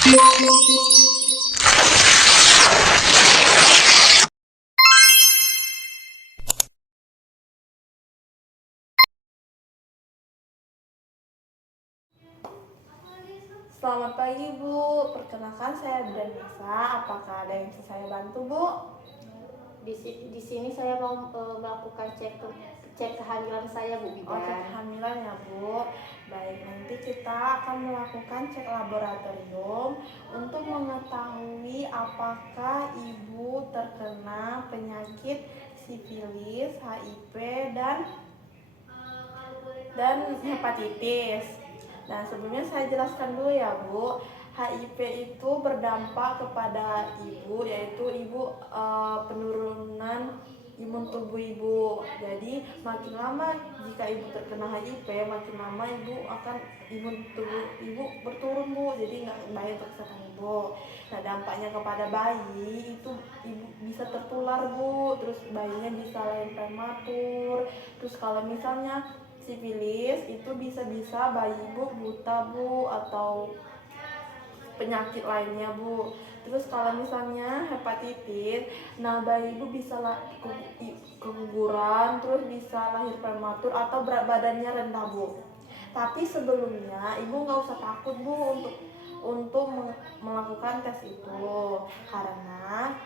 Selamat pagi Bu, perkenalkan saya Branisa. Apakah ada yang bisa saya bantu Bu? Di sini saya mau melakukan cek kehamilan saya, Bu Oh, cek Bidan. kehamilan ya Bu. Baik, nanti kita akan melakukan cek laboratorium untuk mengetahui apakah Ibu terkena penyakit sifilis, HIV, dan hepatitis. Nah, sebelumnya saya jelaskan dulu ya Bu. HIV itu berdampak kepada ibu, yaitu ibu penurunan imun tubuh ibu. Jadi makin lama jika ibu terkena HIV, makin lama ibu akan imun tubuh ibu berturun Bu. Jadi nggak baik untuk kesehatan ibu. Nah, dampaknya kepada bayi itu ibu bisa tertular Bu. Terus bayinya bisa lahir prematur. Terus kalau misalnya sifilis itu bisa-bisa bayi ibu buta Bu, atau penyakit lainnya Bu. Terus kalau misalnya hepatitis, nah bayi ibu bisa keguguran, terus bisa lahir prematur atau berat badannya rendah Bu. Tapi sebelumnya ibu nggak usah takut Bu untuk melakukan tes itu, karena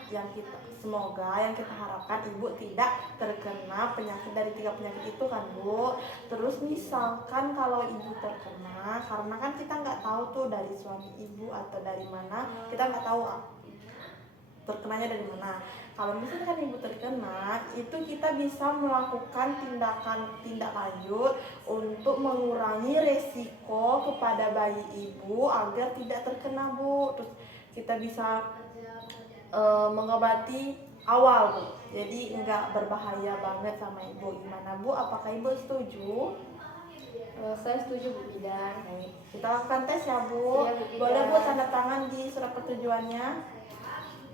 semoga yang kita harapkan ibu tidak terkena penyakit dari 3 penyakit itu kan Bu. Terus misalkan kalau ibu terkena, karena kan kita nggak tahu tuh dari suami ibu atau dari mana, kita nggak tahu terkenanya dari mana. Kalau misalkan ibu terkena, itu kita bisa melakukan tindak lanjut untuk mengurangi resiko kepada bayi ibu agar tidak terkena Bu. Terus kita bisa mengobati awal Bu, jadi nggak berbahaya banget sama ibu. Gimana Bu, apakah ibu setuju? Saya setuju, Bu Bidan. Kita lakukan tes ya Bu. Iya, Bu Bidan. Boleh Bu tanda tangan di surat persetujuannya.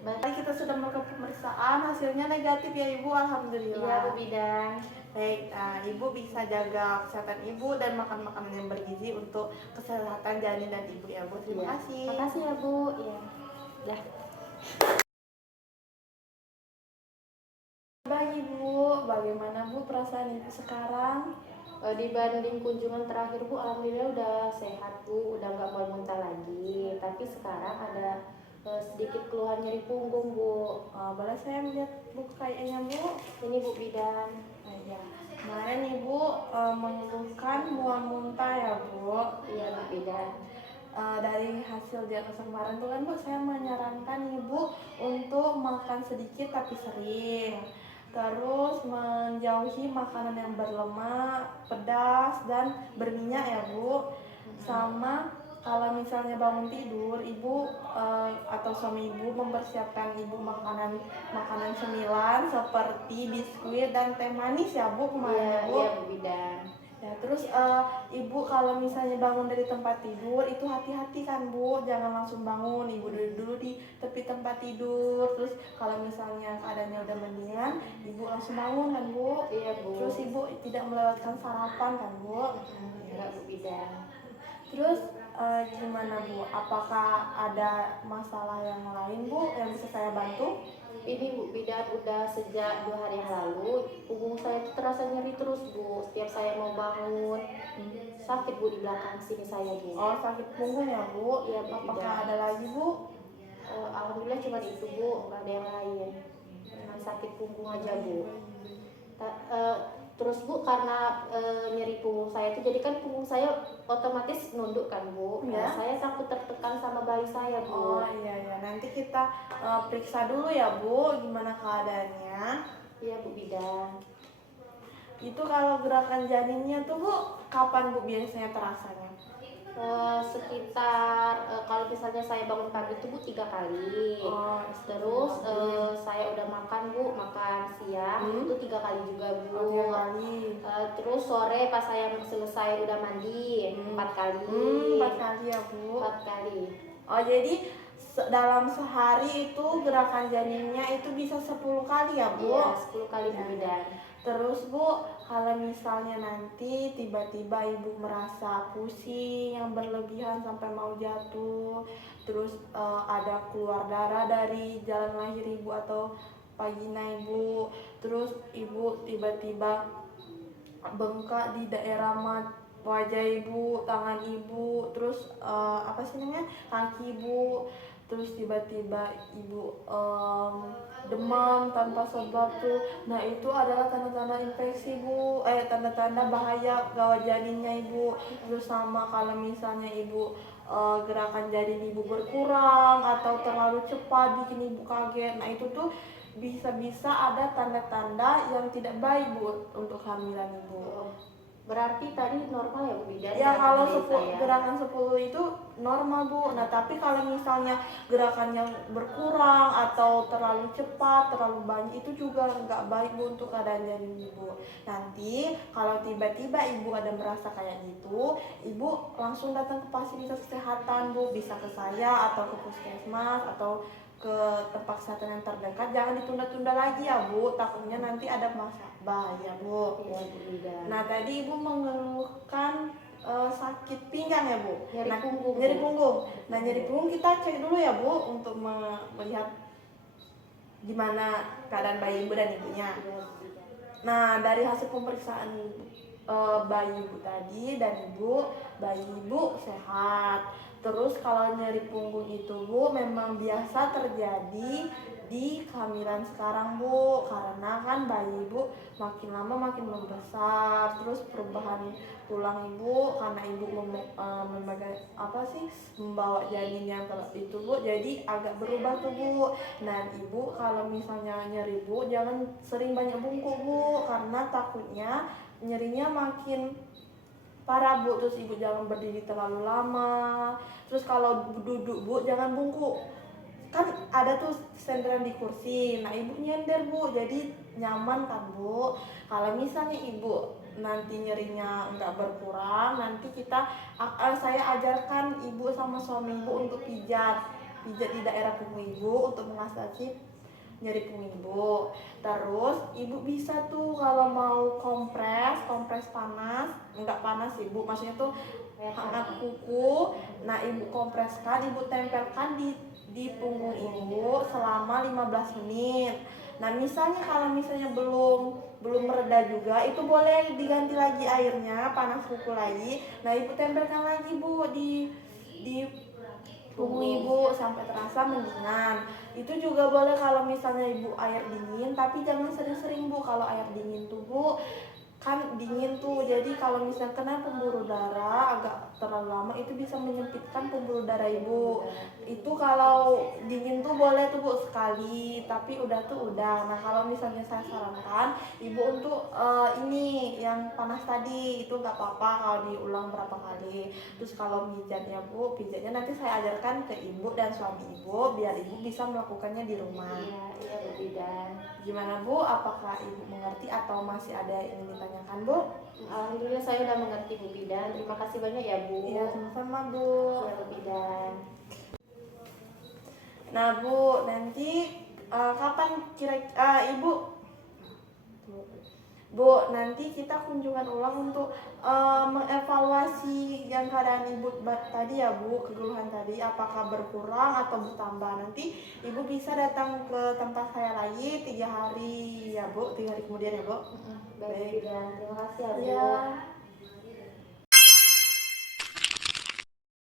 Baik. Kita sudah melakukan pemeriksaan, hasilnya negatif ya Ibu, alhamdulillah. Iya, Bu Bidan. Baik, Ibu bisa jaga kesehatan Ibu dan makan makanan yang bergizi untuk kesehatan janin dan Ibu ya Bu. Terima kasih. Terima kasih ya Bu. Iya. Ya. Baik Bu, bagaimana Bu perasaan Ibu sekarang? Dibanding kunjungan terakhir Bu, alhamdulillah udah sehat Bu, udah nggak mau muntah lagi. Tapi sekarang ada sedikit keluhan nyeri punggung Bu. Boleh saya melihat buku kayaknya Bu? Ini Bu Bidan. Ya. Kemarin Ibu mengeluhkan mual muntah ya Bu? Iya Bu Bidan. Dari hasil diagnosa kemarin tuh kan Bu, saya menyarankan Ibu untuk makan sedikit tapi sering, terus menjauhi makanan yang berlemak, pedas, dan berminyak ya Bu. Sama kalau misalnya bangun tidur, Ibu atau suami Ibu mempersiapkan Ibu makanan cemilan seperti biskuit dan teh manis ya Bu kemarin. Iya Bu Bidan. Ya, terus Ibu kalau misalnya bangun dari tempat tidur itu hati-hati kan Bu, jangan langsung bangun. Ibu duduk dulu di tepi tempat tidur. Terus kalau misalnya keadaannya udah mendingan, Ibu langsung bangun kan Bu. Iya Bu. Terus Ibu tidak melewatkan sarapan kan Bu. Enggak Bu Bidan. Terus gimana Bu? Apakah ada masalah yang lain Bu yang bisa saya bantu? Ini Bu Bidan udah sejak 2 hari yang lalu punggung saya itu terasa nyeri terus Bu. Setiap saya mau bangun sakit Bu di belakang sini saya Bu. Oh, sakit punggung ya Bu? Iya Bu. Apakah ada lagi Bu? Alhamdulillah cuma itu Bu, nggak ada yang lain. Cuma sakit punggung aja Bu. Terus Bu, karena nyeri punggung saya itu, jadi kan punggung saya otomatis nunduk kan Bu. Ya. Nah, saya takut tertekan sama bayi saya Bu. Oh iya, nanti kita periksa dulu ya Bu, gimana keadaannya. Iya Bu Bidan. Itu kalau gerakan janinnya tuh Bu, kapan Bu biasanya terasanya? Sekitar kalau misalnya saya bangun pagi itu Bu 3 kali. Terus saya udah makan Bu, makan siang itu 3 kali juga Bu. 3 kali. Terus sore pas saya selesai udah mandi 4 kali. 4 kali ya Bu. 4 kali. Oh jadi dalam sehari itu gerakan janinnya itu bisa 10 kali ya Bu? Iya 10 kali Bu Bidan. Terus Bu, kalau misalnya nanti tiba-tiba Ibu merasa pusing yang berlebihan sampai mau jatuh, terus ada keluar darah dari jalan lahir Ibu atau vagina Ibu, terus Ibu tiba-tiba bengkak di daerah wajah Ibu, tangan Ibu, terus apa sih namanya, kaki Ibu, terus tiba-tiba Ibu demam tanpa sebab tuh, nah itu adalah tanda-tanda infeksi Bu, tanda-tanda bahaya gawat janinnya Ibu. Terus sama kalau misalnya Ibu gerakan janin Ibu berkurang atau terlalu cepat bikin Ibu kaget, nah itu tuh bisa-bisa ada tanda-tanda yang tidak baik Bu untuk kehamilan Ibu. Berarti tadi normal ya Bu Bidan? Ya kalau saya. gerakan 10 itu normal Bu. Nah tapi kalau misalnya gerakan yang berkurang atau terlalu cepat, terlalu banyak, itu juga nggak baik Bu untuk keadaan janin Ibu. Nanti kalau tiba-tiba Ibu ada merasa kayak gitu, Ibu langsung datang ke fasilitas kesehatan Bu. Bisa ke saya atau ke puskesmas atau ke tempat kesehatan yang terdekat. Jangan ditunda-tunda lagi ya Bu, takutnya nanti ada bahaya Bu. Iya Bu Bidan. Nah tadi Ibu mengeluhkan sakit pinggang ya Bu? Nyeri punggung. Nyeri punggung. Nah nyeri punggung kita cek dulu ya Bu untuk melihat gimana keadaan bayi Ibu dan ibunya. Nah dari hasil pemeriksaan bayi Ibu tadi dan bayi Ibu sehat. Terus kalau nyeri punggung itu Bu memang biasa terjadi di kehamilan sekarang Bu, karena kan bayi Ibu makin lama makin membesar, terus perubahan tulang Ibu karena Ibu membawa janin yang itu Bu, jadi agak berubah tuh Bu. Nah Ibu kalau misalnya nyeri Bu jangan sering banyak bungkuk Bu, karena takutnya nyerinya makin parah Bu. Terus Ibu jangan berdiri terlalu lama. Terus kalau duduk Bu jangan bungkuk, kan ada tuh senderan di kursi, nah Ibu nyender Bu jadi nyaman kan Bu. Kalau misalnya Ibu nanti nyerinya nggak berkurang, nanti saya ajarkan Ibu sama suami Ibu untuk pijat di daerah punggung Ibu untuk mengatasi nyeri punggung Ibu. Terus Ibu bisa tuh kalau mau kompres panas, enggak panas Ibu, maksudnya tuh hangat kuku. Nah Ibu kompreskan, Ibu tempelkan di punggung Ibu selama 15 menit. Nah misalnya kalau misalnya belum mereda juga, itu boleh diganti lagi airnya, panas kuku lagi. Nah Ibu tempelkan lagi Bu di punggung Ibu sampai terasa mendingan. Itu juga boleh kalau misalnya Ibu air dingin, tapi jangan sering-sering Bu. Kalau air dingin tuh Bu kan dingin tuh, jadi kalau misalnya kena pembuluh darah agak terlalu lama itu bisa menyempitkan pembuluh darah Ibu. Itu kalau dingin tuh boleh tuh Bu sekali, tapi udah tuh udah. Nah kalau misalnya saya sarankan Ibu untuk ini yang panas tadi itu nggak apa-apa kalau diulang berapa kali. Terus kalau pijatnya Bu, pijatnya nanti saya ajarkan ke Ibu dan suami Ibu biar Ibu bisa melakukannya di rumah. Iya Bu Bidan. Gimana Bu? Apakah Ibu mengerti atau masih ada yang ingin ditanyakan Bu? Alhamdulillah saya udah mengerti Bu Bidan. Terima kasih banyak ya Bu. Iya sama-sama Bu. Iya Bu Bidan. Nah Bu, nanti kapan Ibu? Bu, nanti kita kunjungan ulang untuk mengevaluasi yang keadaan Ibu tadi ya Bu, keluhan tadi apakah berkurang atau bertambah. Nanti Ibu bisa datang ke tempat saya lagi 3 hari ya Bu, 3 hari kemudian ya Bu. Baik Bu Bidan, terima kasih ya Bu. Ya.